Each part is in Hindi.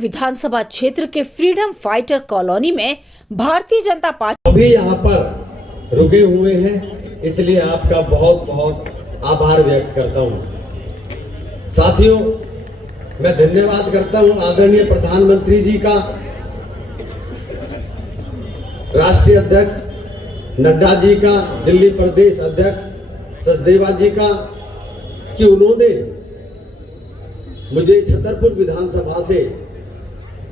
विधानसभा क्षेत्र के फ्रीडम फाइटर कॉलोनी में भारतीय जनता पार्टी अभी यहाँ पर रुके हुए हैं, इसलिए आपका बहुत बहुत आभार व्यक्त करता हूँ। साथियों, मैं धन्यवाद करता हूँ आदरणीय प्रधानमंत्री जी का, राष्ट्रीय अध्यक्ष नड्डा जी का, दिल्ली प्रदेश अध्यक्ष सचदेवा जी का, कि उन्होंने मुझे छतरपुर विधानसभा से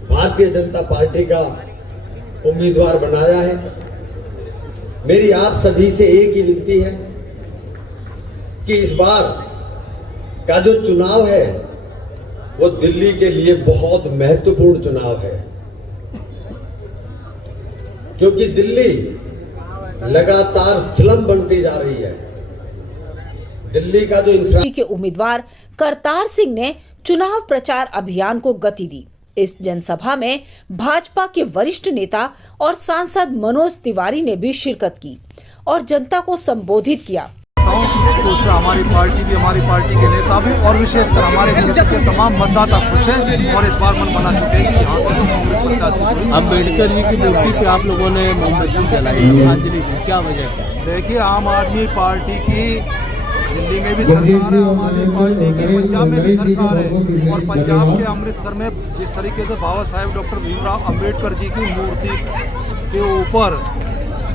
भारतीय जनता पार्टी का उम्मीदवार बनाया है। मेरी आप सभी से एक ही विनती है कि इस बार का जो चुनाव है वो दिल्ली के लिए बहुत महत्वपूर्ण चुनाव है, क्योंकि दिल्ली लगातार स्लम बनती जा रही है। दिल्ली का जो के उम्मीदवार करतार सिंह ने चुनाव प्रचार अभियान को गति दी। इस जनसभा में भाजपा के वरिष्ठ नेता और सांसद मनोज तिवारी ने भी शिरकत की और जनता को संबोधित किया। तो उससे हमारी पार्टी के नेता भी और विशेषकर हमारे क्षेत्र के तमाम मतदाता खुश हैं और इस बार मन बना चुके हैं कि यहाँ से कांग्रेस प्रत्याशी। अम्बेडकर जी की मूर्ति पे आप लोगों ने मोमबत्ती जलाई, श्रद्धांजलि दी, क्या वजह है? देखिए, आम आदमी पार्टी की दिल्ली में भी सरकार है, आम आदमी पार्टी की पंजाब में भी सरकार है, और पंजाब के अमृतसर में जिस तरीके से बाबा साहेब डॉक्टर भीमराव अम्बेडकर जी की मूर्ति के ऊपर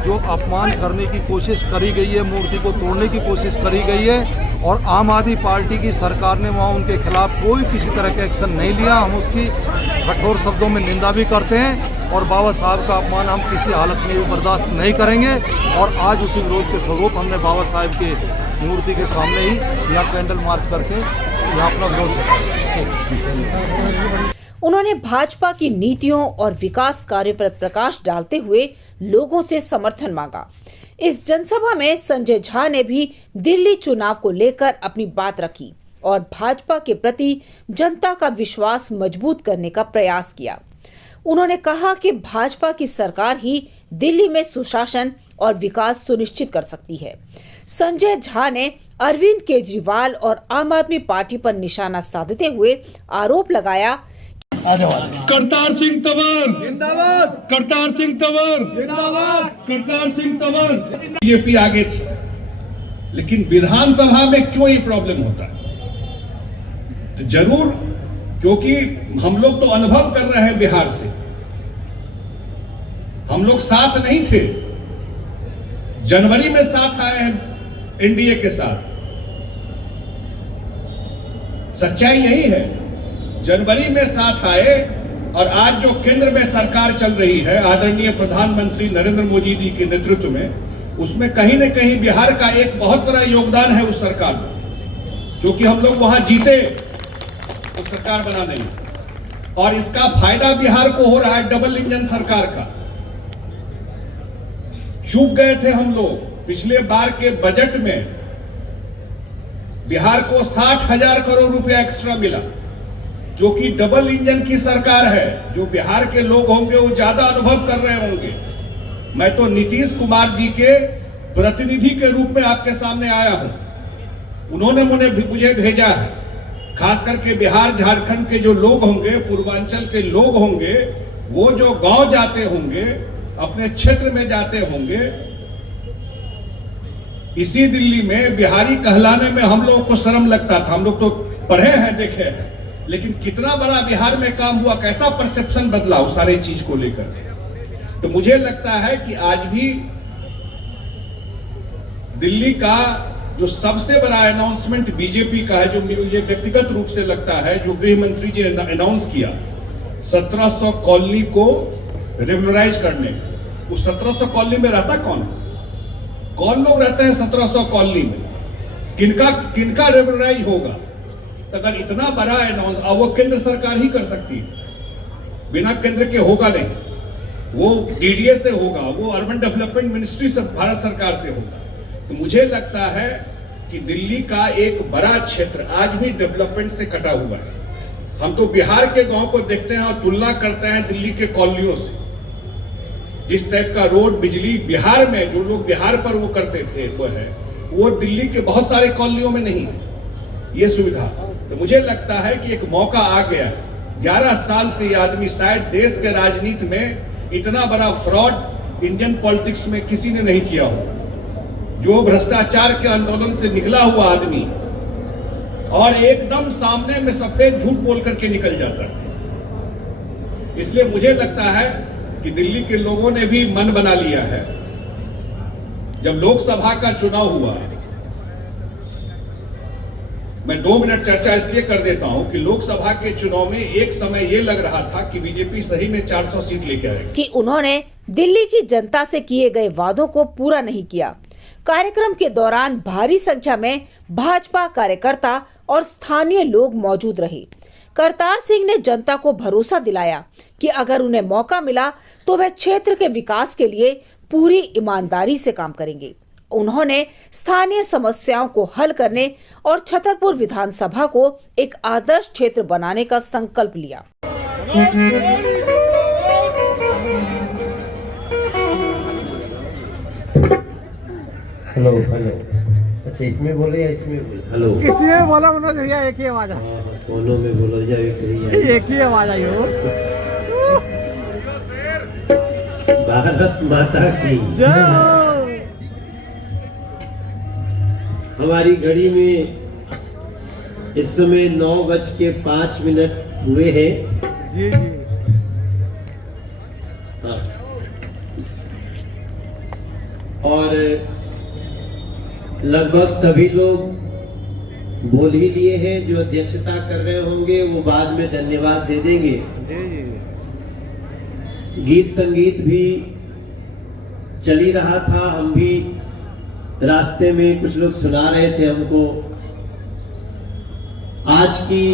जो अपमान करने की कोशिश करी गई है, मूर्ति को तोड़ने की कोशिश करी गई है, और आम आदमी पार्टी की सरकार ने वहाँ उनके खिलाफ कोई किसी तरह का एक्शन नहीं लिया। हम उसकी कठोर शब्दों में निंदा भी करते हैं और बाबा साहब का अपमान हम किसी हालत में भी बर्दाश्त नहीं करेंगे। और आज उसी विरोध के स्वरूप हमने बाबा साहब के मूर्ति के सामने ही यहाँ कैंडल मार्च करके यहाँ अपना विरोध किया। उन्होंने भाजपा की नीतियों और विकास कार्य पर प्रकाश डालते हुए लोगों से समर्थन मांगा। इस जनसभा में संजय झा ने भी दिल्ली चुनाव को लेकर अपनी बात रखी और भाजपा के प्रति जनता का विश्वास मजबूत करने का प्रयास किया। उन्होंने कहा कि भाजपा की सरकार ही दिल्ली में सुशासन और विकास सुनिश्चित कर सकती है। संजय झा ने अरविंद केजरीवाल और आम आदमी पार्टी पर निशाना साधते हुए आरोप लगाया, करतार सिंह तंवर जिंदाबाद, करतार सिंह तंवर जिंदाबाद, करतार सिंह तंवर। बीजेपी आगे थी, लेकिन विधानसभा में क्यों ये प्रॉब्लम होता है? तो जरूर क्योंकि हम लोग तो अनुभव कर रहे हैं बिहार से, हम लोग साथ नहीं थे। जनवरी में साथ आए हैं एनडीए के साथ, सच्चाई यही है। जनवरी में साथ आए और आज जो केंद्र में सरकार चल रही है आदरणीय प्रधानमंत्री नरेंद्र मोदी जी के नेतृत्व में, उसमें कहीं न कहीं बिहार का एक बहुत बड़ा योगदान है उस सरकार में, क्योंकि हम लोग वहां जीते उस सरकार बनाने में, और इसका फायदा बिहार को हो रहा है डबल इंजन सरकार का। चूक गए थे हम लोग, पिछले बार के बजट में बिहार को 60,000 करोड़ रुपया एक्स्ट्रा मिला, जो कि डबल इंजन की सरकार है। जो बिहार के लोग होंगे वो ज्यादा अनुभव कर रहे होंगे। मैं तो नीतीश कुमार जी के प्रतिनिधि के रूप में आपके सामने आया हूं, उन्होंने मुझे भेजा है। खास करके बिहार झारखंड के जो लोग होंगे, पूर्वांचल के लोग होंगे, वो जो गांव जाते होंगे, अपने क्षेत्र में जाते होंगे, इसी दिल्ली में बिहारी कहलाने में हम लोगों को शर्म लगता था। हम लोग तो पढ़े हैं, देखे हैं, लेकिन कितना बड़ा बिहार में काम हुआ, कैसा परसेप्शन बदला उस सारे चीज को लेकर। तो मुझे लगता है कि आज भी दिल्ली का जो सबसे बड़ा अनाउंसमेंट बीजेपी का है, जो मुझे व्यक्तिगत रूप से लगता है, जो गृह मंत्री जी ने अनाउंस किया 1700 कॉलोनी को रेगुलराइज करने का। उस 1700 कॉलोनी में रहता कौन लोग रहते हैं 1700 कॉलोनी में? किनका रेगुलराइज होगा? अगर इतना बड़ा अनाउंस, और वो केंद्र सरकार ही कर सकती है, बिना केंद्र के होगा नहीं। वो डीडीए से होगा, वो अर्बन डेवलपमेंट मिनिस्ट्री से, भारत सरकार से होगा। तो मुझे लगता है कि दिल्ली का एक बड़ा क्षेत्र आज भी डेवलपमेंट से कटा हुआ है। हम तो बिहार के गांव को देखते हैं और तुलना करते हैं दिल्ली के कॉलोनियों से। जिस टाइप का रोड, बिजली बिहार में, जो लोग बिहार पर वो करते थे, वो दिल्ली के बहुत सारे कॉलोनियों में नहीं है ये सुविधा। तो मुझे लगता है कि एक मौका आ गया 11 साल से ये आदमी, शायद देश के राजनीति में इतना बड़ा फ्रॉड इंडियन पॉलिटिक्स में किसी ने नहीं किया हो। जो भ्रष्टाचार के आंदोलन से निकला हुआ आदमी और एकदम सामने में सफेद झूठ बोल करके निकल जाता है। इसलिए मुझे लगता है कि दिल्ली के लोगों ने भी मन बना लिया है। जब लोकसभा का चुनाव हुआ, मैं 2 मिनट चर्चा इसलिए कर देता हूं कि लोकसभा के चुनाव में एक समय यह लग रहा था कि बीजेपी सही में 400 सीट लेके आएगी, कि उन्होंने दिल्ली की जनता से किए गए वादों को पूरा नहीं किया। कार्यक्रम के दौरान भारी संख्या में भाजपा कार्यकर्ता और स्थानीय लोग मौजूद रहे। करतार सिंह ने जनता को भरोसा दिलाया कि अगर उन्हें मौका मिला तो वह क्षेत्र के विकास के लिए पूरी ईमानदारी से काम करेंगे। उन्होंने स्थानीय समस्याओं को हल करने और छतरपुर विधानसभा को एक आदर्श क्षेत्र बनाने का संकल्प लिया। हेलो हेलो, अच्छा इसमें बोले या इसमें बोले? हेलो इसमें बोला होना चाहिए, एक ही आवाज है, दोनों में बोला जाए, एक ही आवाज आई हो। भारत माता की हमारी घड़ी में इस समय 9:05 हुए हैं। जी जी। हाँ। और लगभग सभी लोग बोल ही लिए हैं। जो अध्यक्षता कर रहे होंगे वो बाद में धन्यवाद दे देंगे। गीत संगीत भी चल ही रहा था, हम भी रास्ते में कुछ लोग सुना रहे थे हमको। आज की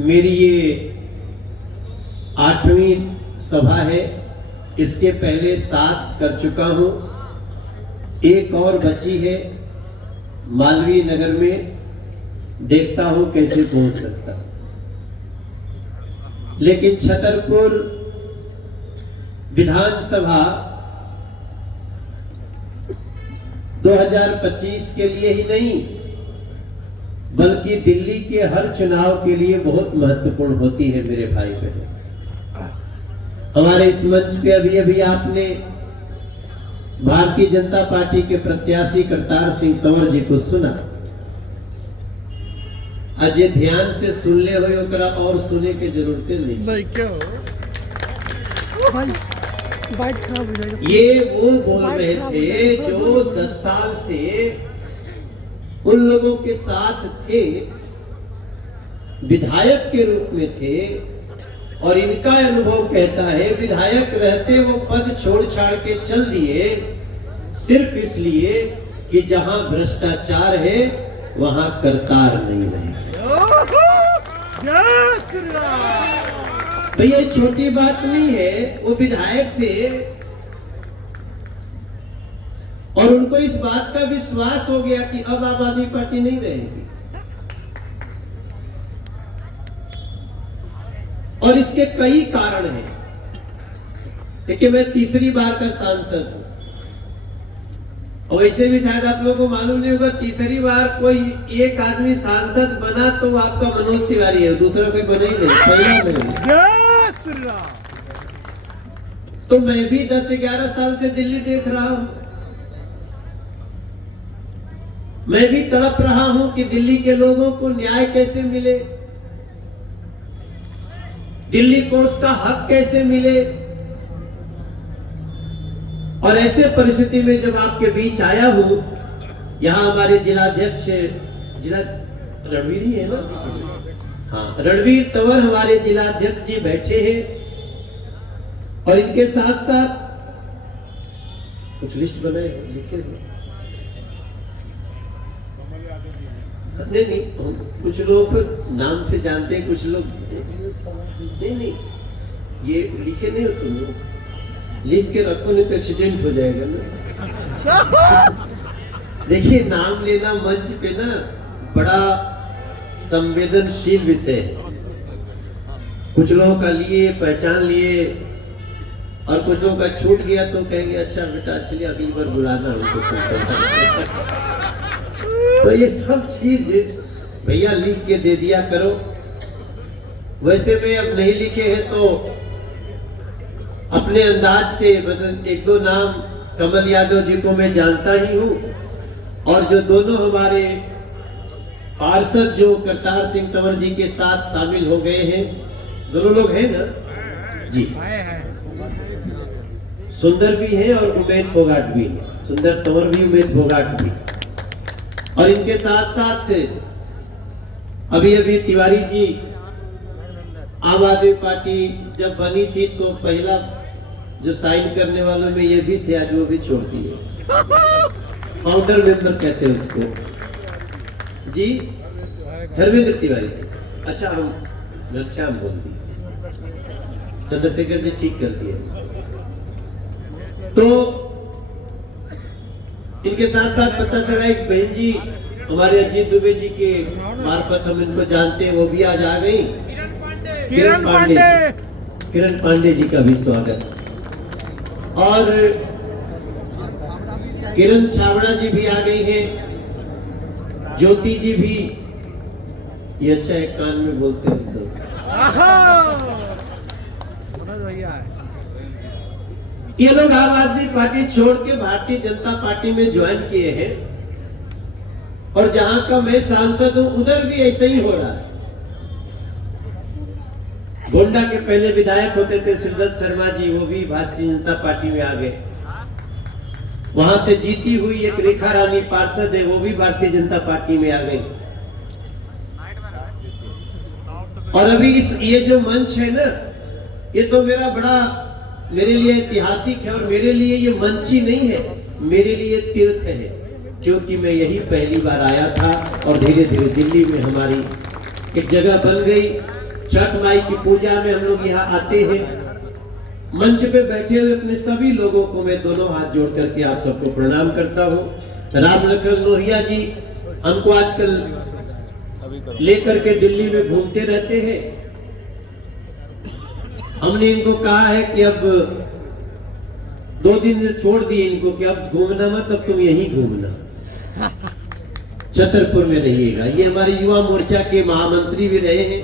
मेरी ये 8वीं सभा है। इसके पहले 7 कर चुका हूं, एक और बची है मालवीय नगर में, देखता हूं कैसे पहुंच सकता। लेकिन छतरपुर विधानसभा 2025 के लिए ही नहीं बल्कि दिल्ली के हर चुनाव के लिए बहुत महत्वपूर्ण होती है मेरे भाई बहन। हमारे इस मंच पे अभी अभी आपने भारतीय जनता पार्टी के प्रत्याशी करतार सिंह तंवर जी को सुना। आज ये ध्यान से सुन ले हो, ओकरा और सुने के जरूरत नहीं। क्यों बाइक खराब हो जाएगा। ये वो बोल रहे थे जो 10 साल से उन लोगों के साथ थे, विधायक के रूप में थे, और इनका अनुभव कहता है विधायक रहते वो पद छोड़ छाड़ के चल दिए सिर्फ इसलिए कि जहां भ्रष्टाचार है वहां करतार नहीं रहे। भैया छोटी बात नहीं है। वो विधायक थे और उनको इस बात का विश्वास हो गया कि अब आम आदमी पार्टी नहीं रहेगी, और इसके कई कारण हैं। देखिए मैं तीसरी बार का सांसद हूं, और वैसे भी शायद आप लोगों को मालूम नहीं होगा, तीसरी बार कोई एक आदमी सांसद बना तो आपका मनोज तिवारी है, दूसरा कोई बना ही नहीं, पहला नहीं। तो मैं भी 10-11 साल से दिल्ली देख रहा हूं। मैं भी तड़प रहा हूं कि दिल्ली के लोगों को न्याय कैसे मिले, दिल्ली को उसका हक कैसे मिले। और ऐसे परिस्थिति में जब आपके बीच आया हूं, यहां हमारे जिलाध्यक्ष जिला रणवीर ही है ना, हाँ रणवीर तंवर हमारे जिलाध्यक्ष जी बैठे हैं, और इनके साथ साथ कुछ लिस्ट बनाए लिखे हुए नहीं, कुछ लोग नाम से जानते हैं, कुछ लोग नहीं, ये लिखे नहीं हो तुम लोग, लिख के रखो नहीं तो एक्सीडेंट हो जाएगा ना। देखिए नाम लेना मंच पे ना बड़ा संवेदनशील विषय है। कुछ लोगों का लिए पहचान लिए और कुछ लोगों का छूट गया तो कहेंगे अच्छा बेटा चलिए अगली बार बुलाना हमको। तो ये सब चीज भैया लिख के दे दिया करो। वैसे में अब नहीं लिखे हैं तो अपने अंदाज से मतलब एक दो नाम कमल यादव जी को मैं जानता ही हूँ, और जो दोनों हमारे पार्षद जो करतार सिंह तंवर जी के साथ शामिल हो गए हैं, दोनों लोग हैं ना जी, सुंदर भी हैं और उमेद फोगाट भी है, सुंदर तंवर भी उमेद फोगाट भी, और इनके साथ साथ अभी अभी तिवारी जी आम आदमी पार्टी जब बनी थी तो पहला जो साइन करने वालों में ये भी थे, आज वो भी छोड़ दिए, फाउंडर मेंबर कहते हैं उसको जी, धर्मेंद्र तिवारी। अच्छा हम घनश्याम बोल दिए, चंद्रशेखर जी ठीक कर दिए। तो इनके साथ साथ पता चला एक बहन जी हमारे अजीत दुबे जी के मार्फत हम इनको जानते हैं, वो भी आज आ गई, किरण पांडे जी का भी स्वागत, और किरण छावड़ा जी भी आ गई हैं, ज्योति जी भी, ये अच्छा है कान में बोलते हैं सब। ये लोग आम आदमी पार्टी छोड़ के भारतीय जनता पार्टी में ज्वाइन किए हैं, और जहां का मैं सांसद हूं उधर भी ऐसा ही हो रहा है। गोंडा के पहले विधायक होते थे श्रीदत्त शर्मा जी, वो भी भारतीय जनता पार्टी में आ गए। वहां से जीती हुई एक रेखा रानी पार्षद है, वो भी भारतीय जनता पार्टी में आ गई। और अभी ये जो मंच है ना, ये तो मेरे लिए ऐतिहासिक है, और मेरे लिए ये मंच ही नहीं है, मेरे लिए तीर्थ है, क्योंकि मैं यही पहली बार आया था और धीरे धीरे दिल्ली में हमारी एक जगह बन गई। छठ माई की पूजा में हम लोग यहाँ आते हैं। मंच पे बैठे हुए अपने सभी लोगों को मैं दोनों हाथ जोड़ करके आप सबको प्रणाम करता हूँ। राम लखन लोहिया जी हमको आजकल लेकर के दिल्ली में घूमते रहते हैं। हमने इनको कहा है कि अब 2 दिन से छोड़ दिए इनको कि अब घूमना मत, अब तुम यहीं घूमना, छतरपुर में रहिएगा। ये हमारे युवा मोर्चा के महामंत्री भी रहे हैं,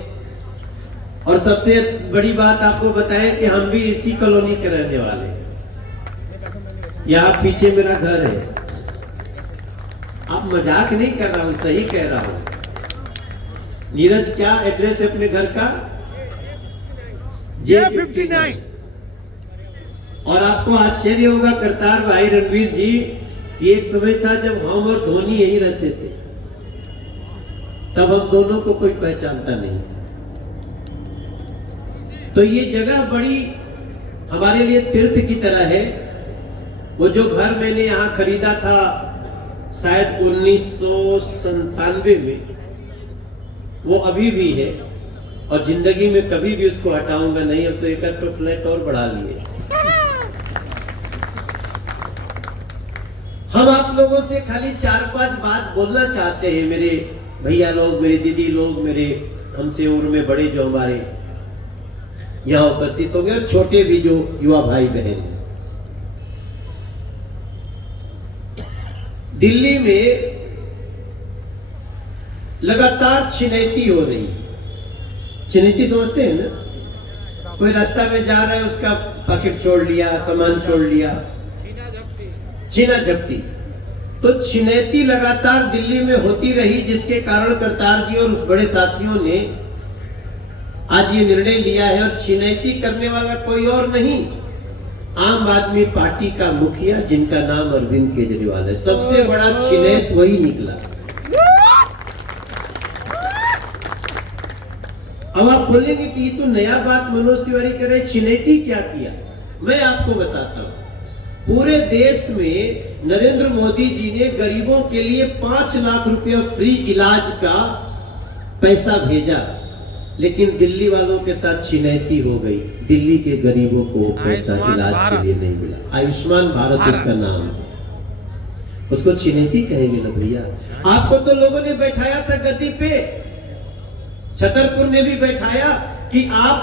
और सबसे बड़ी बात आपको बताएं कि हम भी इसी कॉलोनी के रहने वाले हैं। यहाँ पीछे मेरा घर है, आप मजाक नहीं कर रहा हूं, सही कह रहा हूं। नीरज क्या एड्रेस है अपने घर का? J59। और आपको आश्चर्य होगा करतार भाई रणवीर जी कि एक समय था जब हम और धोनी यही रहते थे, तब हम दोनों को कोई पहचानता नहीं था। तो ये जगह बड़ी हमारे लिए तीर्थ की तरह है। वो जो घर मैंने यहाँ खरीदा था शायद 1997 में, वो अभी भी है, और जिंदगी में कभी भी उसको हटाऊंगा नहीं। अब तो एक तो फ्लैट और बढ़ा लिए। हम आप लोगों से खाली 4-5 बात बोलना चाहते हैं, मेरे भैया लोग, मेरे दीदी लोग, मेरे हमसे उम्र में बड़े जो हमारे यहाँ उपस्थित हो गए, और छोटे भी जो युवा भाई बहन हैं। दिल्ली में लगातार छिनैती हो रही है। छिनैती समझते हैं ना? कोई रास्ता में जा रहा है, उसका पैकेट छोड़ लिया, सामान छोड़ लिया, छीना झपटी। तो छिनैती लगातार दिल्ली में होती रही, जिसके कारण करतार जी और उस बड़े साथियों ने आज ये निर्णय लिया है। और छिनैती करने वाला कोई और नहीं, आम आदमी पार्टी का मुखिया जिनका नाम अरविंद केजरीवाल है। सबसे बड़ा छिनैत वही निकला। अब आप बोलेंगे कि ये तो नया बात मनोज तिवारी कर रहे, छिनैती क्या किया? मैं आपको बताता हूं। पूरे देश में नरेंद्र मोदी जी ने गरीबों के लिए 5 लाख रुपया फ्री इलाज का पैसा भेजा, लेकिन दिल्ली वालों के साथ छिनैती हो गई। दिल्ली के गरीबों को पैसा इलाज के लिए नहीं मिला। आयुष्मान भारत उसका नाम है, उसको छिनैती कहेंगे ना भैया? आपको तो लोगों ने बैठाया था गद्दी पे, छतरपुर ने भी बैठाया कि आप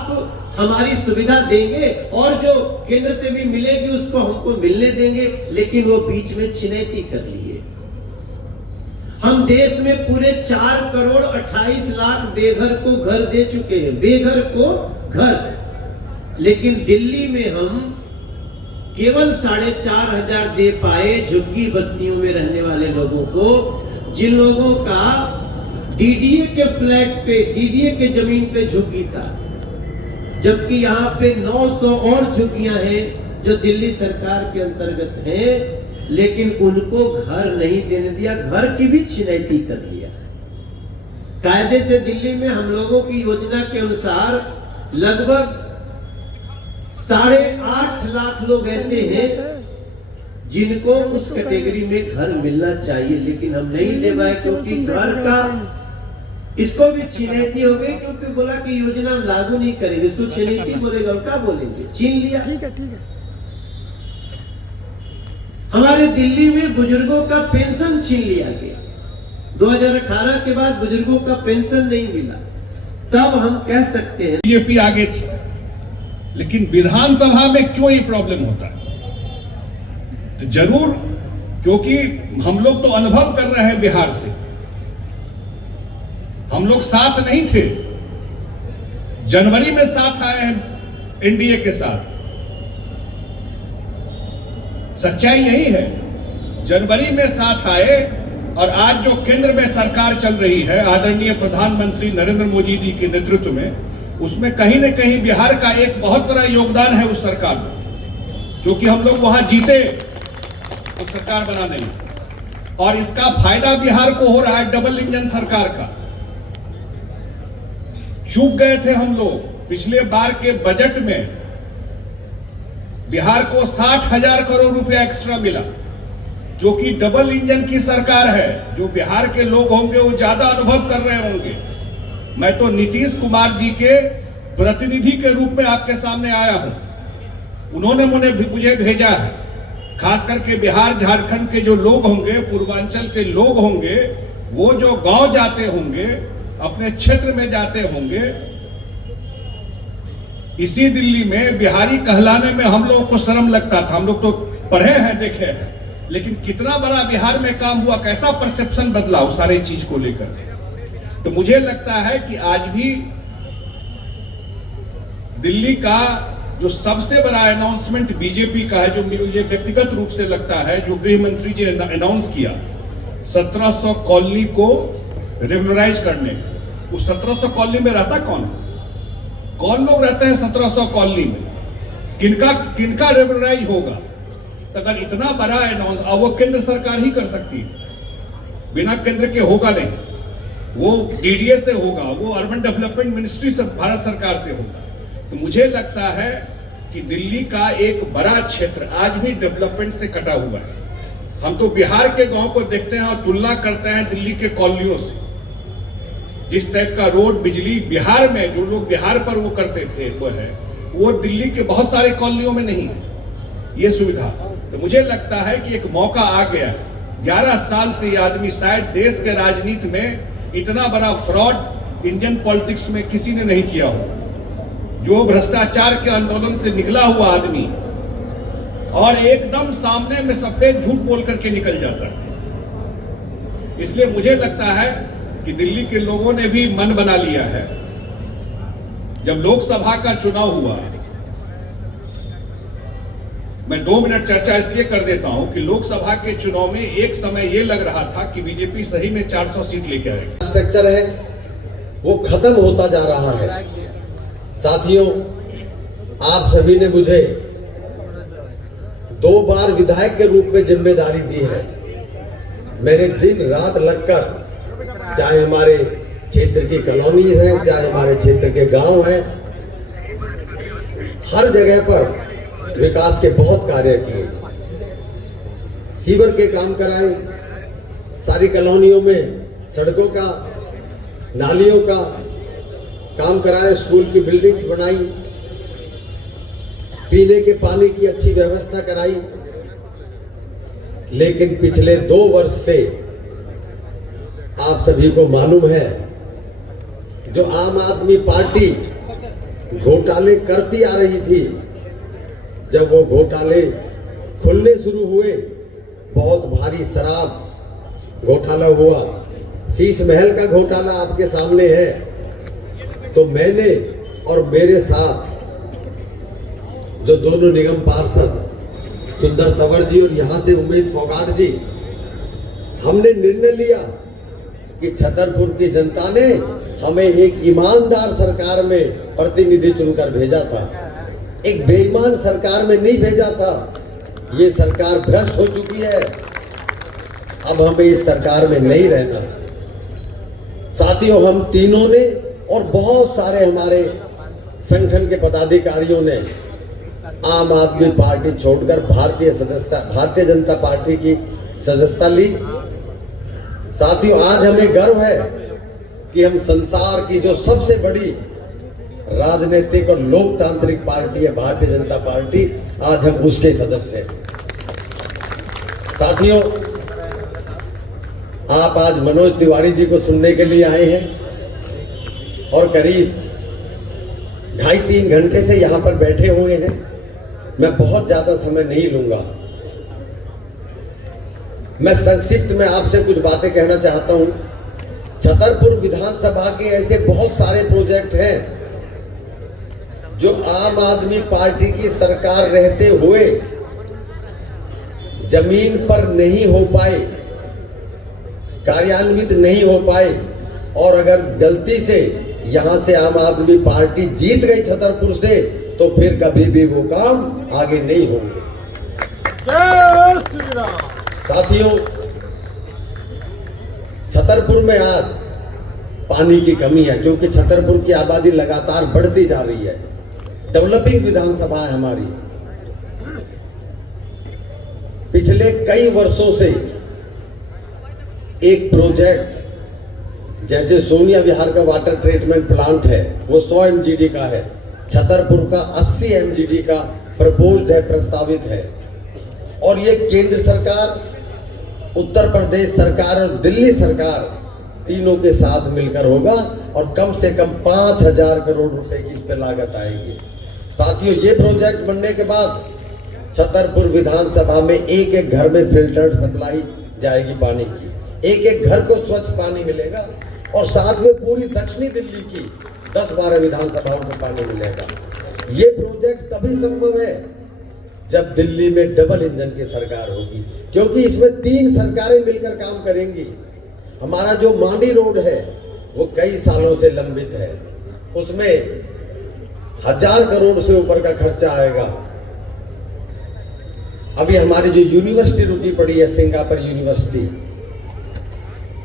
हमारी सुविधा देंगे और जो केंद्र से भी मिलेगी उसको हमको मिलने देंगे, लेकिन वो बीच में छिनैती कर लिए। हम देश में पूरे 4 करोड़ 28 लाख बेघर को घर दे चुके हैं, बेघर को घर। लेकिन दिल्ली में हम केवल 4,500 दे पाए झुग्गी बस्तियों में रहने वाले लोगों को, जिन लोगों का डीडीए के फ्लैट पे, डीडीए के जमीन पे झुग्गी था। जबकि यहाँ पे 900 और झुग्गियां हैं जो दिल्ली सरकार के अंतर्गत हैं, लेकिन उनको घर नहीं देने दिया, घर की भी छिनैती कर दिया। कायदे से दिल्ली में हम लोगों की योजना के अनुसार लगभग 8.5 लाख लोग ऐसे हैं जिनको उस कैटेगरी में घर मिलना चाहिए, लेकिन हम नहीं दे पाए क्योंकि घर का इसको भी छिनैती हो गई, क्योंकि बोला कि योजना हम लागू नहीं करेंगे। इसको छिनैती बोलेगा और क्या बोलेंगे, छीन लिया। ठीक है। हमारे दिल्ली में बुजुर्गों का पेंशन छीन लिया गया। 2018 के बाद बुजुर्गों का पेंशन नहीं मिला। तब हम कह सकते हैं बीजेपी आगे थी, लेकिन विधानसभा में क्यों ये प्रॉब्लम होता है? तो जरूर, क्योंकि हम लोग तो अनुभव कर रहे हैं बिहार से, हम लोग साथ नहीं थे। जनवरी में साथ आए हैं एनडीए के साथ, सच्चाई यही है। जनवरी में साथ आए और आज जो केंद्र में सरकार चल रही है आदरणीय प्रधानमंत्री नरेंद्र मोदी जी के नेतृत्व में, उसमें कहीं न कहीं बिहार का एक बहुत बड़ा योगदान है उस सरकार में, क्योंकि हम लोग वहां जीते उस सरकार बनाने में, और इसका फायदा बिहार को हो रहा है डबल इंजन सरकार का। चूक गए थे हम लोग पिछले बार के बजट में, बिहार को 60,000 करोड़ रुपया एक्स्ट्रा मिला, जो कि डबल इंजन की सरकार है। जो बिहार के लोग होंगे वो ज्यादा अनुभव कर रहे होंगे। मैं तो नीतीश कुमार जी के प्रतिनिधि के रूप में आपके सामने आया हूं, उन्होंने मुझे भेजा है। खास करके बिहार झारखंड के जो लोग होंगे, पूर्वांचल के लोग होंगे, वो जो गांव जाते होंगे, अपने क्षेत्र में जाते होंगे, इसी दिल्ली में बिहारी कहलाने में हम लोगों को शर्म लगता था। हम लोग तो पढ़े हैं, देखे हैं, लेकिन कितना बड़ा बिहार में काम हुआ, कैसा परसेप्शन बदला उस सारे चीज को लेकर। तो मुझे लगता है कि आज भी दिल्ली का जो सबसे बड़ा अनाउंसमेंट बीजेपी का है, जो मुझे व्यक्तिगत रूप से लगता है, जो गृह मंत्री जी ने अनाउंस किया 1700 कॉलोनी को रेगुलराइज करने। उस 1700 कॉलोनी में रहता कौन लोग रहते हैं 1700 कॉलोनी में? किनका रेगुलराइज होगा? तो अगर इतना बड़ा अनाउंस, और वो केंद्र सरकार ही कर सकती है, बिना केंद्र के होगा नहीं। वो डीडीए से होगा, वो अर्बन डेवलपमेंट मिनिस्ट्री से, भारत सरकार से होगा। तो मुझे लगता है कि दिल्ली का एक बड़ा क्षेत्र आज भी डेवलपमेंट से कटा हुआ है। हम तो बिहार के गांव को देखते हैं और तुलना करते हैं दिल्ली के कॉलोनियों से। जिस टाइप का रोड, बिजली बिहार में, जो लोग बिहार पर वो करते थे, वो दिल्ली के बहुत सारे कॉलोनियों में नहीं है ये सुविधा। तो मुझे लगता है कि एक मौका आ गया है। 11 साल से ये आदमी, शायद देश के राजनीति में इतना बड़ा फ्रॉड इंडियन पॉलिटिक्स में किसी ने नहीं किया हो। जो भ्रष्टाचार के आंदोलन से निकला हुआ आदमी और एकदम सामने में सफेद झूठ बोल करके निकल जाता है। इसलिए मुझे लगता है कि दिल्ली के लोगों ने भी मन बना लिया है। जब लोकसभा का चुनाव हुआ, मैं 2 मिनट चर्चा इसलिए कर देता हूं कि लोकसभा के चुनाव में एक समय यह लग रहा था कि बीजेपी सही में 400 सीट लेके आएगी। स्ट्रक्चर है वो खत्म होता जा रहा है। साथियों, आप सभी ने मुझे 2 बार विधायक के रूप में जिम्मेदारी दी है। मैंने दिन रात लगकर, चाहे हमारे क्षेत्र की कॉलोनी है, चाहे हमारे क्षेत्र के गांव है, हर जगह पर विकास के बहुत कार्य किए। सीवर के काम कराए, सारी कॉलोनियों में सड़कों का, नालियों का काम कराए, स्कूल की बिल्डिंग्स बनाई, पीने के पानी की अच्छी व्यवस्था कराई। लेकिन पिछले 2 वर्ष से आप सभी को मालूम है, जो आम आदमी पार्टी घोटाले करती आ रही थी, जब वो घोटाले खुलने शुरू हुए, बहुत भारी शराब घोटाला हुआ, शीश महल का घोटाला आपके सामने है, तो मैंने और मेरे साथ जो दोनों निगम पार्षद सुंदर तंवर जी और यहां से उमेद फोगाट जी, हमने निर्णय लिया कि छतरपुर की जनता ने हमें एक ईमानदार सरकार में प्रतिनिधि चुनकर भेजा था, एक बेईमान सरकार में नहीं भेजा था। ये सरकार भ्रष्ट हो चुकी है, अब हमें इस सरकार में नहीं रहना। साथियों, हम तीनों ने और बहुत सारे हमारे संगठन के पदाधिकारियों ने आम आदमी पार्टी छोड़कर भारतीय जनता पार्टी की सदस्यता ली। साथियों, आज हमें गर्व है कि हम संसार की जो सबसे बड़ी राजनीतिक और लोकतांत्रिक पार्टी है भारतीय जनता पार्टी, आज हम उसके सदस्य हैं। साथियों, आप आज मनोज तिवारी जी को सुनने के लिए आए हैं और करीब 2.5-3 घंटे से यहां पर बैठे हुए हैं। मैं बहुत ज्यादा समय नहीं लूंगा, मैं संक्षिप्त में आपसे कुछ बातें कहना चाहता हूं। छतरपुर विधानसभा के ऐसे बहुत सारे प्रोजेक्ट हैं जो आम आदमी पार्टी की सरकार रहते हुए जमीन पर नहीं हो पाए, कार्यान्वित नहीं हो पाए, और अगर गलती से यहां से आम आदमी पार्टी जीत गई छतरपुर से, तो फिर कभी भी वो काम आगे नहीं होंगे। साथियों, छतरपुर में आज पानी की कमी है क्योंकि छतरपुर की आबादी लगातार बढ़ती जा रही है। डेवलपिंग विधानसभा है हमारी। पिछले कई वर्षों से एक प्रोजेक्ट जैसे सोनिया विहार का वाटर ट्रीटमेंट प्लांट है, वो 100 MGD का है। छतरपुर का 80 MGD का प्रपोज्ड है, प्रस्तावित है। और ये केंद्र सरकार, उत्तर प्रदेश सरकार और दिल्ली सरकार तीनों के साथ मिलकर होगा और कम से कम 5,000 करोड़ रुपए की इस पे लागत आएगी। साथियों, ये प्रोजेक्ट बनने के बाद छतरपुर विधानसभा में एक घर में फिल्टर्ड सप्लाई जाएगी पानी की, एक घर को स्वच्छ पानी मिलेगा और साथ में पूरी दक्षिणी दिल्ली की 10-12 विधानसभाओं को पानी मिलेगा। ये प्रोजेक्ट तभी संभव है जब दिल्ली में डबल इंजन की सरकार होगी, क्योंकि इसमें 3 सरकारें मिलकर काम करेंगी। हमारा जो मांडी रोड है वो कई सालों से लंबित है, उसमें 1000 करोड़ से ऊपर का खर्चा आएगा। अभी हमारी जो यूनिवर्सिटी रुकी पड़ी है, सिंगापुर यूनिवर्सिटी,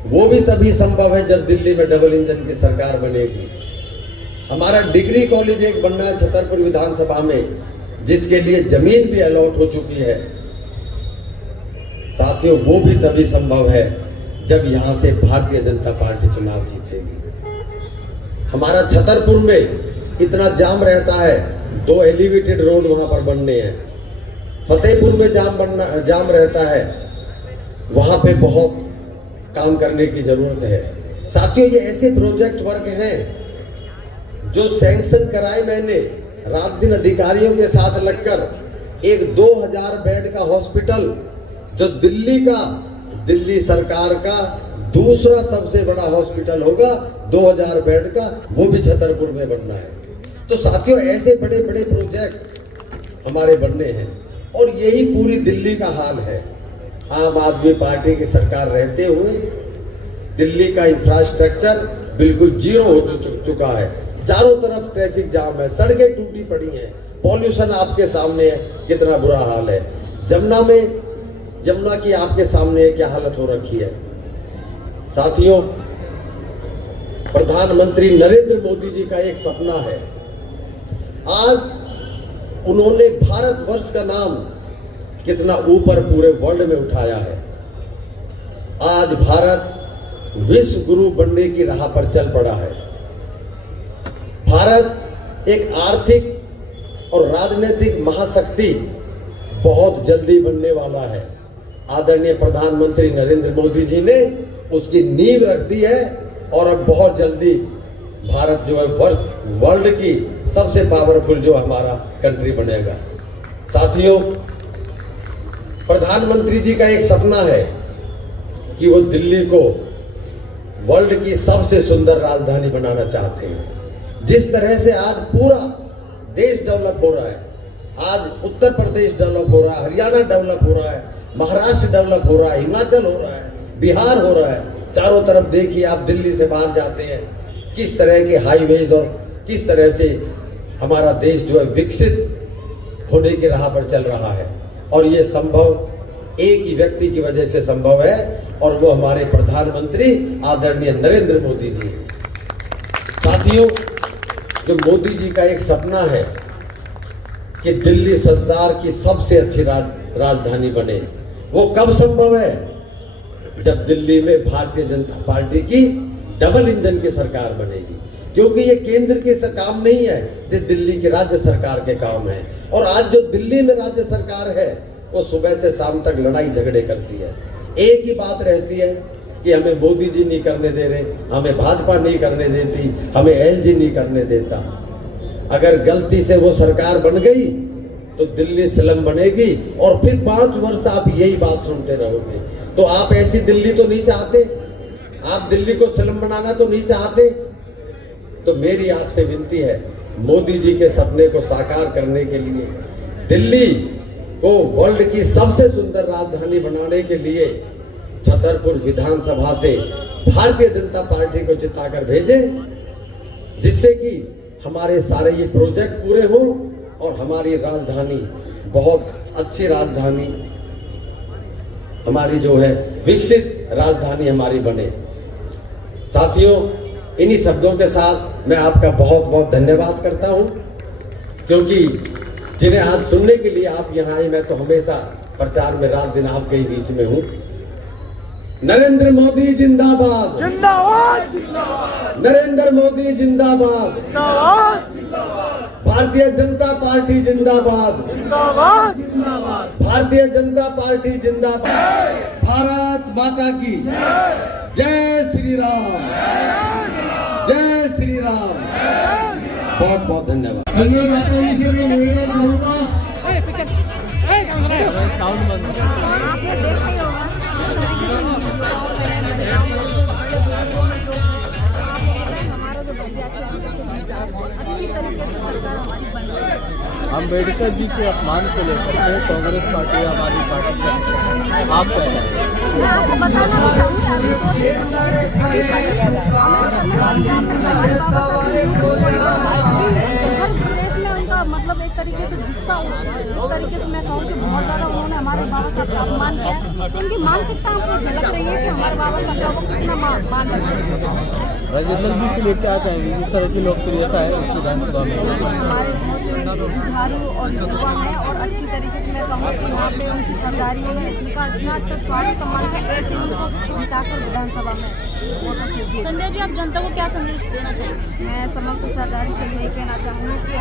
वो भी तभी संभव है जब दिल्ली में डबल इंजन की सरकार बनेगी। हमारा डिग्री कॉलेज एक बनना है छतरपुर विधानसभा में, जिसके लिए जमीन भी अलॉट हो चुकी है। साथियों, वो भी तभी संभव है जब यहां से भारतीय जनता पार्टी चुनाव जीतेगी। हमारा छतरपुर में इतना जाम रहता है, 2 एलिवेटेड रोड वहां पर बनने हैं। फतेहपुर में जाम रहता है, वहां पे बहुत काम करने की जरूरत है। साथियों, ये ऐसे प्रोजेक्ट वर्क हैं जो सैंक्शन कराए मैंने रात दिन अधिकारियों के साथ लगकर। एक 2000 बेड का हॉस्पिटल जो दिल्ली सरकार का दूसरा सबसे बड़ा हॉस्पिटल होगा, 2000 बेड का, वो भी छतरपुर में बनना है। तो साथियों, ऐसे बड़े बड़े प्रोजेक्ट हमारे बनने हैं और यही पूरी दिल्ली का हाल है। आम आदमी पार्टी की सरकार रहते हुए दिल्ली का इंफ्रास्ट्रक्चर बिल्कुल जीरो हो चुका है। चारों तरफ ट्रैफिक जाम है, सड़कें टूटी पड़ी हैं, पॉल्यूशन आपके सामने है, कितना बुरा हाल है। यमुना की आपके सामने क्या हालत हो रखी है। साथियों, प्रधानमंत्री नरेंद्र मोदी जी का एक सपना है। आज उन्होंने भारतवर्ष का नाम कितना ऊपर पूरे वर्ल्ड में उठाया है। आज भारत विश्व गुरु बनने की राह पर चल पड़ा है। भारत एक आर्थिक और राजनीतिक महाशक्ति बहुत जल्दी बनने वाला है। आदरणीय प्रधानमंत्री नरेंद्र मोदी जी ने उसकी नींव रख दी है और अब बहुत जल्दी भारत जो है वर्ल्ड की सबसे पावरफुल जो हमारा कंट्री बनेगा। साथियों, प्रधानमंत्री जी का एक सपना है कि वो दिल्ली को वर्ल्ड की सबसे सुंदर राजधानी बनाना चाहते हैं। जिस तरह से आज पूरा देश डेवलप हो रहा है, आज उत्तर प्रदेश डेवलप हो रहा है, हरियाणा डेवलप हो रहा है, महाराष्ट्र डेवलप हो रहा है, हिमाचल हो रहा है, बिहार हो रहा है, चारों तरफ देखिए आप दिल्ली से बाहर जाते हैं किस तरह के हाईवेज और किस तरह से हमारा देश जो है विकसित होने की राह पर चल रहा है। और ये संभव एक ही व्यक्ति की वजह से संभव है और वो हमारे प्रधानमंत्री आदरणीय नरेंद्र मोदी जी। साथियों, जो मोदी जी का एक सपना है कि दिल्ली संसार की सबसे अच्छी राजधानी बने, वो कब संभव है? जब दिल्ली में भारतीय जनता पार्टी की डबल इंजन की सरकार बनेगी। क्योंकि ये केंद्र के काम नहीं है, ये दिल्ली की राज्य सरकार के काम है। और आज जो दिल्ली में राज्य सरकार है वो सुबह से शाम तक लड़ाई झगड़े करती है। एक ही बात रहती है कि हमें मोदी जी नहीं करने दे रहे, हमें भाजपा नहीं करने देती, हमें एलजी नहीं करने देता। अगर गलती से वो सरकार बन गई तो दिल्ली स्लम बनेगी और फिर 5 वर्ष आप यही बात सुनते रहोगे। तो आप ऐसी दिल्ली तो नहीं चाहते, आप दिल्ली को स्लम बनाना तो नहीं चाहते। तो मेरी आपसे विनती है, मोदी जी के सपने को साकार करने के लिए, दिल्ली को वर्ल्ड की सबसे सुंदर राजधानी बनाने के लिए छतरपुर विधानसभा से भारतीय जनता पार्टी को जिताकर भेजें, जिससे कि हमारे सारे ये प्रोजेक्ट पूरे हों और हमारी राजधानी बहुत अच्छी राजधानी, हमारी जो है विकसित राजधानी हमारी बने। साथियों, इन्हीं शब्दों के साथ मैं आपका बहुत बहुत धन्यवाद करता हूं, क्योंकि जिन्हें आज सुनने के लिए आप यहाँ आए, मैं तो हमेशा प्रचार में रात दिन आपके ही बीच में हूं। नरेंद्र मोदी जिंदाबाद, जिंदाबाद, नरेंद्र मोदी जिंदाबाद, भारतीय जनता पार्टी जिंदाबाद, भारतीय जनता पार्टी जिंदाबाद। भारत माता की जय श्री राम, जय श्री राम। बहुत बहुत धन्यवाद। साउंड बंद। अम्बेडकर जी के अपमान को लेकर के कांग्रेस पार्टी, आम आदमी पार्टी से आप कह रहे हैं? मैं आपको बताना चाहूँगी, प्रदेश में उनका मतलब एक तरीके से गुस्सा, एक तरीके से मैं कहूँ कि बहुत ज़्यादा उन्होंने हमारे बाबा साहब का अपमान किया। तो उनकी मानसिकता हमको झलक रही है कि हमारे बाबा साहब को कितना मान रहे। राजेंद्र जी के लिए क्या कहेंगे? जिस तरह की लोकप्रियता है इस विधानसभा में, हमारे बहुत जुझारू और युवा हैं और अच्छी तरीके से मैं कहूँ कि यहाँ पे उनकी सरदारी है, उनका इतना अच्छा स्वागत सम्मान है, ऐसे उनको जिताकर विधानसभा में वोटों से। संजय जी, आप जनता को क्या संदेश देना चाहेंगे? मैं समस्त सरदारी से यही कहना चाहूँगी कि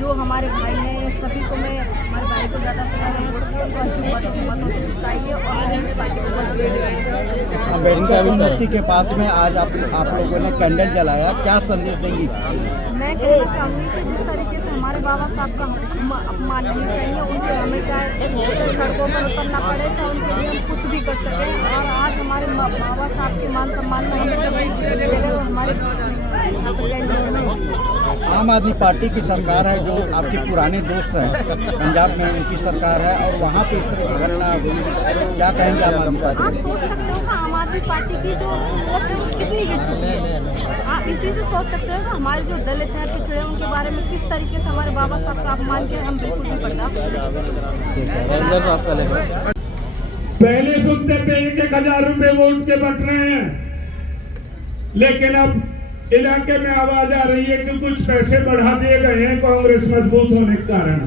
जो हमारे भाई हैं सभी को, मैं हमारे भाई को ज़्यादा से ज़्यादा वोट दिए, उनको अच्छी मतों से जिताइए और कांग्रेस पार्टी को बस भेजिए। अम्बेडकर मूर्ति के पास में आज आप लोगों ने कैंडल जलाया, क्या संदेश देंगी? मैं कहना चाहूँगी कि जिस तरीके से हमारे बाबा साहब का अपमान नहीं सहेंगे, उनके हमें चाहे सड़कों पर उतरना पड़े, चाहे उनके लिए हम कुछ भी कर सकें। और आज हमारे बाबा साहब के मान सम्मान में हमें सभी जगह हमारे यहाँ पर कैंडल जलाएंगे। आम आदमी पार्टी की सरकार है, जो आपके पुराने दोस्त हैं, पंजाब में उनकी सरकार है और वहाँ पे इस तरह की घटना हुई, क्या कहेंगे आम आदमी पार्टी? आप सोच सकते हो कि आम आदमी पार्टी की जो सोच है कितनी गिर चुकी है। आप इसी से सोच सकते हो कि हमारे जो दलित हैं, पिछड़े हैं, उनके बारे में किस तरीके से हमारे बाबा साहब का अपमान किया, हम बिल्कुल नहीं बर्दाश्त करेंगे। पहले सुनते थे 1,000 रुपए वोट के बट रहे हैं, लेकिन अब इलाके में आवाज आ रही है कि कुछ पैसे बढ़ा दिए गए हैं कांग्रेस मजबूत होने के कारण।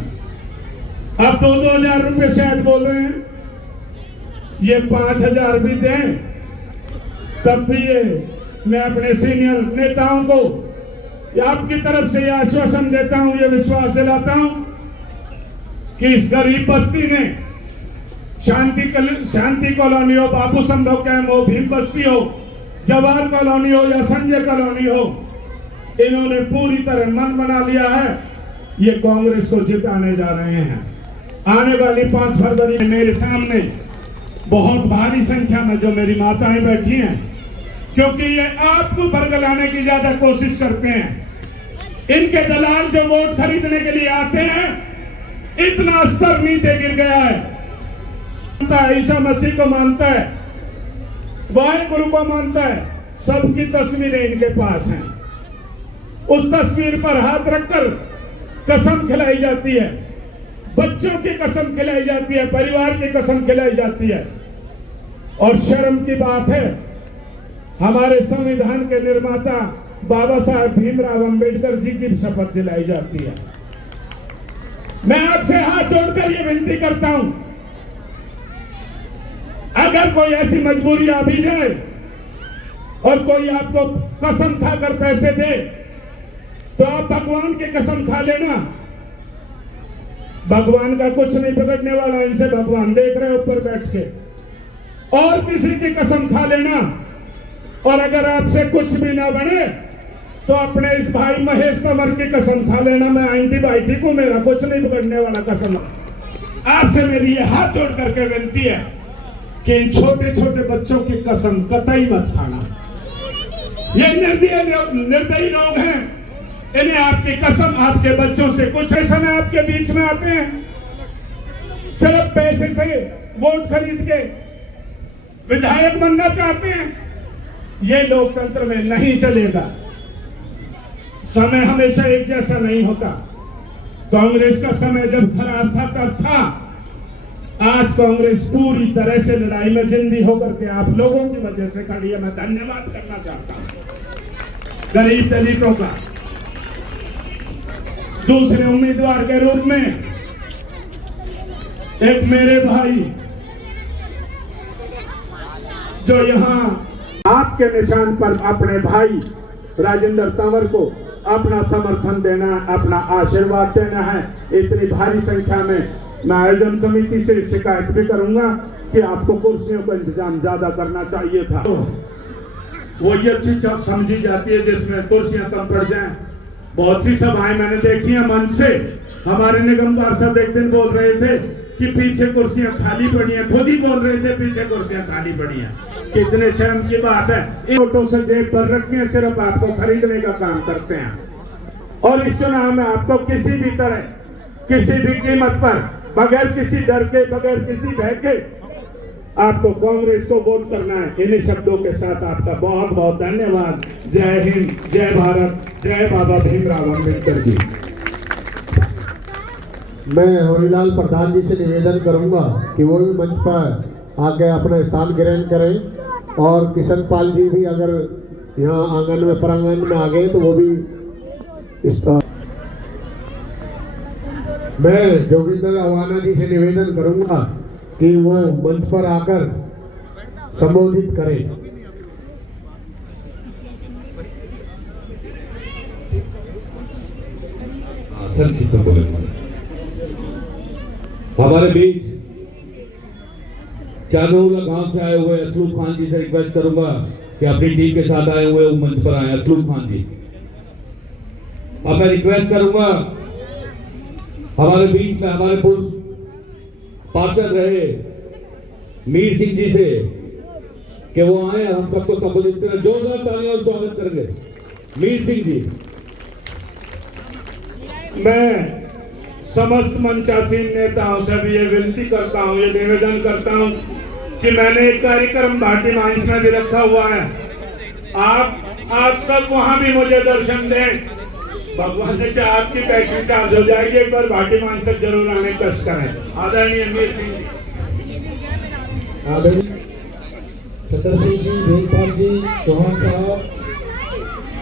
अब 2,000 रुपए शायद बोल रहे हैं, ये 5,000 भी दें तब भी ये मैं अपने सीनियर नेताओं को आपकी तरफ से यह आश्वासन देता हूं, यह विश्वास दिलाता हूं कि इस गरीब बस्ती में शांति कॉलोनी हो, बाबू संभव कैम्प हो, भीम बस्ती हो, जवाहर कॉलोनी हो या संजय कॉलोनी हो, इन्होंने पूरी तरह मन बना लिया है, ये कांग्रेस को जिताने जा रहे हैं। आने वाली 5 फरवरी में मेरे सामने बहुत भारी संख्या में जो मेरी माताएं बैठी हैं, क्योंकि ये आपको बरगलाने की ज्यादा कोशिश करते हैं। इनके दलाल जो वोट खरीदने के लिए आते हैं, इतना स्तर नीचे गिर गया है। ईसा मसीह को मानता है, वाहिगुरु को मानता है, सबकी तस्वीरें इनके पास हैं। उस तस्वीर पर हाथ रखकर कसम खिलाई जाती है, बच्चों की कसम खिलाई जाती है, परिवार की कसम खिलाई जाती है। और शर्म की बात है, हमारे संविधान के निर्माता बाबा साहब भीमराव अंबेडकर जी की शपथ दिलाई जाती है। मैं आपसे हाथ जोड़कर ये विनती करता हूं, अगर कोई ऐसी मजबूरी आ भी जाए और कोई आपको कसम खाकर पैसे दे, तो आप भगवान की कसम खा लेना। भगवान का कुछ नहीं बिगड़ने वाला, इनसे भगवान देख रहे ऊपर बैठ के। और किसी की कसम खा लेना, और अगर आपसे कुछ भी ना बने तो अपने इस भाई महेश कंवर की कसम खा लेना। मैं एंटीबायोटिक हूं, मेरा कुछ नहीं बिगड़ने वाला कसम। आपसे मेरी ये हाथ जोड़ करके विनती है कि इन छोटे छोटे बच्चों की कसम कतई मत खाना। ये निर्दयी लोग हैं, इन्हें आपकी कसम आपके बच्चों से कुछ समय आपके बीच में आते हैं, सिर्फ पैसे से वोट खरीद के विधायक बनना चाहते हैं। ये लोकतंत्र में नहीं चलेगा। समय हमेशा एक जैसा नहीं होता। कांग्रेस का समय जब खराब था तब था, आज कांग्रेस पूरी तरह से लड़ाई में जिंदी होकर के आप लोगों की वजह से खड़ी है। मैं धन्यवाद करना चाहता हूं गरीब दलितों का। दूसरे उम्मीदवार के रूप में एक मेरे भाई जो यहां आपके निशान पर अपने भाई राजेंद्र कंवर को अपना समर्थन देना, अपना आशीर्वाद देना है। इतनी भारी संख्या में मैं आयोजन समिति से शिकायत भी करूंगा कि आपको कुर्सियों का इंतजाम ज्यादा करना चाहिए था। तो वो ये अच्छी चौक समझी जाती है जिसमें कुर्सियां कम पड़ जाएं। बहुत सी सभाएं मैंने देखी है मंच से, हमारे निगम पार्षद एक दिन बोल रहे थे कि पीछे कुर्सियां खाली पड़ी हैं, खुद ही बोल रहे थे पीछे कुर्सियां खाली पड़ी हैं। कितने शर्म की बात है। इन वोटों से जेब पर रखने सिर्फ आपको खरीदने का काम करते हैं। और इस चुनाव में आपको किसी भी तरह, किसी भी कीमत पर, बगैर किसी डर के, बगैर किसी भय के आपको कांग्रेस को वोट करना है। इन्हीं शब्दों के साथ आपका बहुत बहुत धन्यवाद। जय हिंद, जय भारत, जय बाबा भीमराव अम्बेडकर जी। मैं हरिलाल प्रधान जी से निवेदन करूंगा कि वो भी मंच पर आके अपना स्थान ग्रहण करें, और किशन पाल जी भी अगर यहाँ आंगन में, प्रांगण में आ गए तो वो भी मैं जोगिंदर अवाना जी से निवेदन करूंगा कि वो मंच पर आकर संबोधित करें। हमारे बीच चानौला गांव से आए हुए असलूम खान जी से रिक्वेस्ट करूंगा कि अपनी टीम के साथ आए हुए मंच पर आए। असलूम खान जी, अब मैं रिक्वेस्ट करूंगा हमारे बीच में हमारे पूर्व पार्षद रहे मीर सिंह जी से कि वो आए, हम सबको संबोधित करें। जोरदार तालियों से स्वागत करेंगे मीर सिंह जी। मैं समस्त मंचासीन नेताओं से भी ये विनती करता हूँ, ये निवेदन करता हूँ कि मैंने एक कार्यक्रम भाटी माइंस में भी रखा हुआ है। आप सब वहां भी मुझे दर्शन दें। भगवान ने चाहे आपकी बैटरी चार्ज हो जाएगी, एक बार भाटी माइंस तक जरूर आने का कष्ट करें। आदरणीय मीर सिंह जी, छतर सिंह जी, वेदपाल जी, चौहान साहब,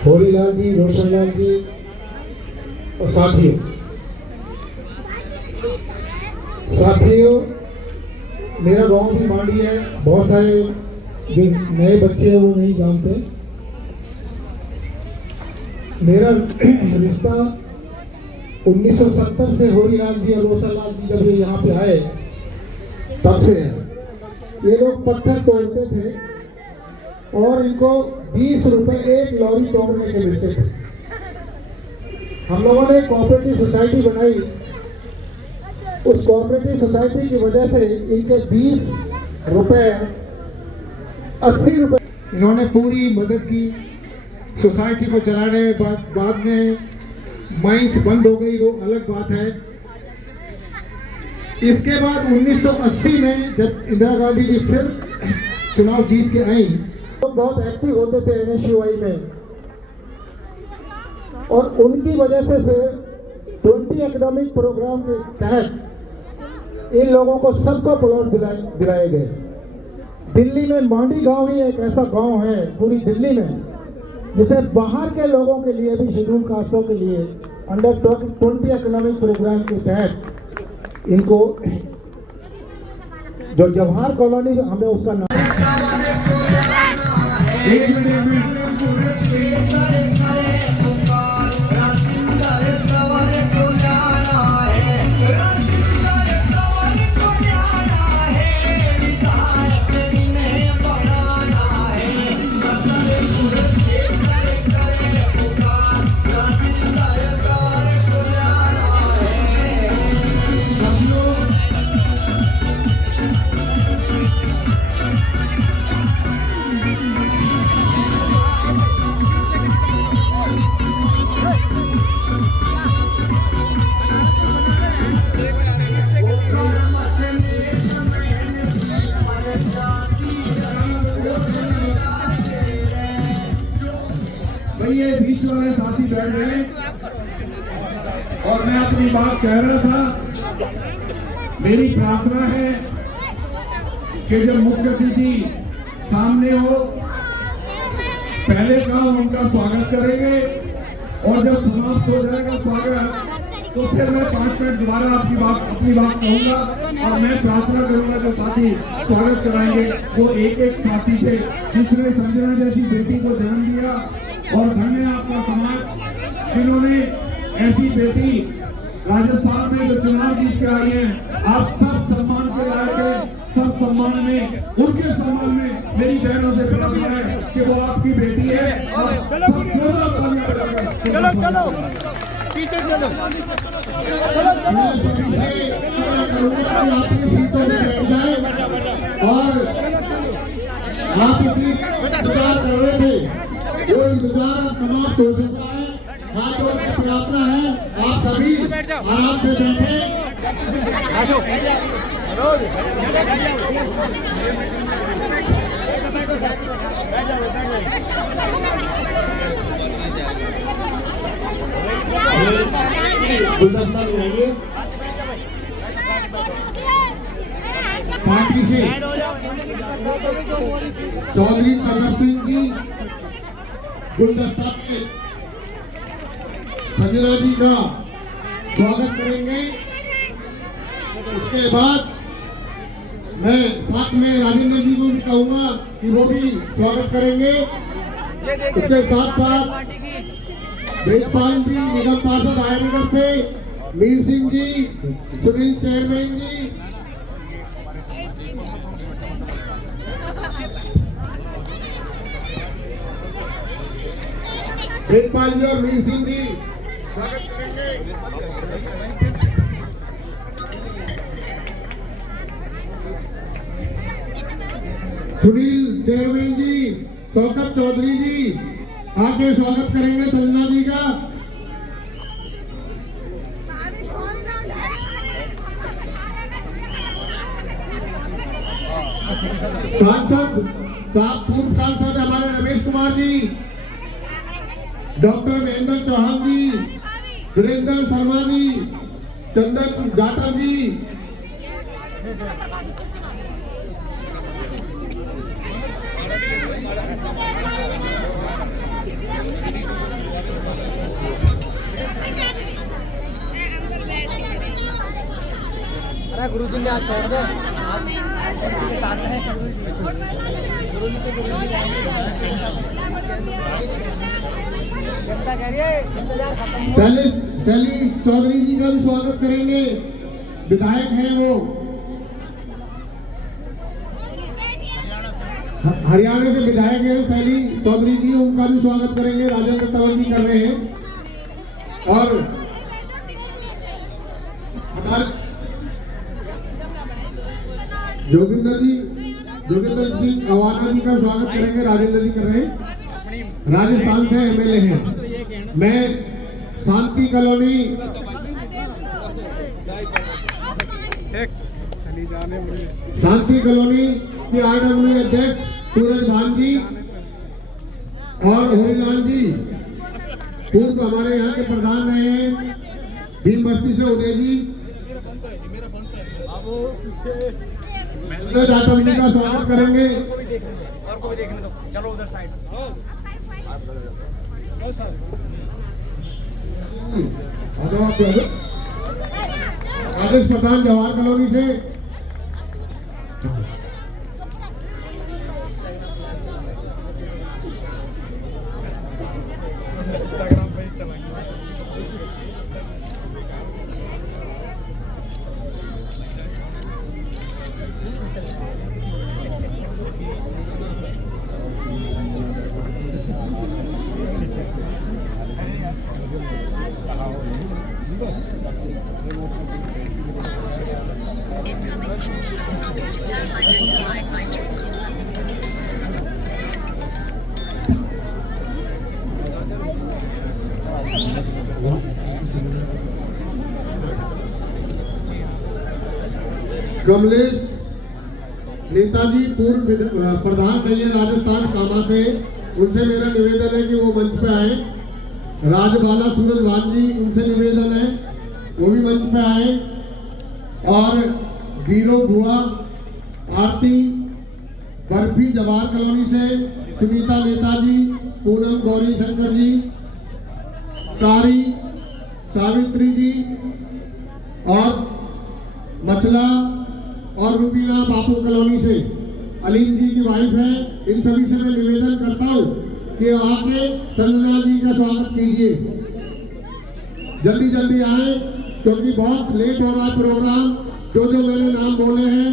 होरीलाल जी, रोशनलाल जी और साथियों, मेरा गांव भी मांडी है। बहुत सारे जो नए बच्चे हैं वो नहीं जानते। मेरा रिश्ता 1970 से होरीलाल जी और रोशनलाल जी जब ये यहाँ पे आए तब से है। ये लोग पत्थर तोड़ते थे और इनको 20 रुपए एक लॉरी तोड़ने के मिलते थे। हम लोगों ने कोऑपरेटिव सोसाइटी बनाई। उस कोऑपरेटिव सोसाइटी की वजह से इनके 20 रुपए 80 रुपए इन्होंने पूरी मदद की सोसाइटी को चलाने में। बाद में माइंस बंद हो गई, वो अलग बात है। इसके बाद 1980 में जब इंदिरा गांधी जी फिर चुनाव जीत के आई तो बहुत एक्टिव होते थे NSUI में, और उनकी वजह से फिर 20 एकेडमिक प्रोग्राम के तहत इन लोगों को सबको प्लॉट दिलाए गए। दिल्ली में मांडी गांव ही एक ऐसा गांव है पूरी दिल्ली में जिसे बाहर के लोगों के लिए भी, शेड्यूल कास्टों के लिए अंडर 20 इकोनॉमिक प्रोग्राम के तहत इनको जो जवाहर कॉलोनी हमें उसका नाम ये बीच वाले साथी बैठ गए और मैं अपनी बात कह रहा था। मेरी प्रार्थना है कि जब मुख्य अतिथि सामने हो, पहले का उनका स्वागत करेंगे और जब समाप्त हो जाएगा स्वागत तो फिर मैं 5 मिनट दोबारा अपनी बात कहूंगा और मैं प्रार्थना करूंगा जो साथी स्वागत कराएंगे वो एक साथी से, जिसने संजना जैसी बेटी को जन्म दिया। और धन्य आपका समाज जिन्होंने ऐसी बेटी राजस्थान में जो चुनाव जीत के आई है। आप सब सम्मान के लायक है, सब सम्मान में, उनके सम्मान में मेरी बहनों से प्रार्थना है कि वो आपकी बेटी है। और चलो चलो पीछे चलो और आप इतनी इंतजार कर रहे थे, वो इंतजार समाप्त हो चुका है। हाथों की प्रार्थना है आप सभी आराम से बैठे। गुलदस्ता मिलाइए पार्टी से चौधरी कमर सिंह जी गुलदस्ता के संजना जी का स्वागत करेंगे। उसके बाद मैं साथ में राजेंद्र जी को भी कहूंगा कि वो भी स्वागत करेंगे। उसके साथ साथ वेदपाल जी निगम पार्षद आयनगर से, मीर सिंह जी, सुनील चेयरमैन जी, वेदपाल जी और मीर सिंह जी स्वागत करेंगे। सुनील चेयरमैन जी, शौकत चौधरी जी आगे स्वागत करेंगे संजना जी का। सांसद पूर्व सांसद हमारे रमेश कुमार जी, डॉक्टर महेंद्र चौहान जी, वीरेंद्र शर्मा जी, चंदन जाटव जी, गुरुजी ने आज छोड़ दो, आप उनके साथ हैं। गुरुजी के जनता कह रही है इंतजार खत्म। शैली चौधरी जी का भी स्वागत करेंगे, विधायक हैं वो, हरियाणा से विधायक हैं शैली चौधरी जी, उनका भी स्वागत करेंगे। राजेंद्र तंवर जी कर रहे हैं और हमारे जोगिंदर जी जोगिंदर सिंह अवाना जी का स्वागत करेंगे। राजेंद्र जी कर रहे हैं, राजस्थान से एमएलए हैं। मैं शांति कॉलोनी के आरडब्ल्यू अध्यक्ष सूरज भान जी और हरिलाल जी पूर्व हमारे यहाँ के प्रधान रहे हैं। भीम बस्ती से उदय जी जाटव जी का स्वागत करेंगे। चलो उधर साइड। राजेश प्रधान जवाहर कॉलोनी से, कमलेश नेताजी पूर्व प्रधान रही है राजस्थान कामा से, उनसे मेरा निवेदन है कि वो मंच पे आए। राजबाला सूरज भान जी, उनसे निवेदन है वो भी मंच पे आए। और वीरो बुआ आरती बर्फी जवाहर कॉलोनी से, सुनीता नेताजी, पूनम गौरी शंकर जी, कारी सावित्री जी और मछला और रूबीना बापू कॉलोनी से अलीम जी की वाइफ है। इन सभी से मैं निवेदन करता हूँ कि आके संजना जी का स्वागत कीजिए, जल्दी जल्दी आए क्योंकि बहुत लेट हो रहा है प्रोग्राम। जो मैंने नाम बोले हैं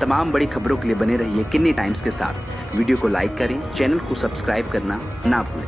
तमाम बड़ी खबरों के लिए बने रहिए किन्नी टाइम्स के साथ। वीडियो को लाइक करें, चैनल को सब्सक्राइब करना ना भूलें।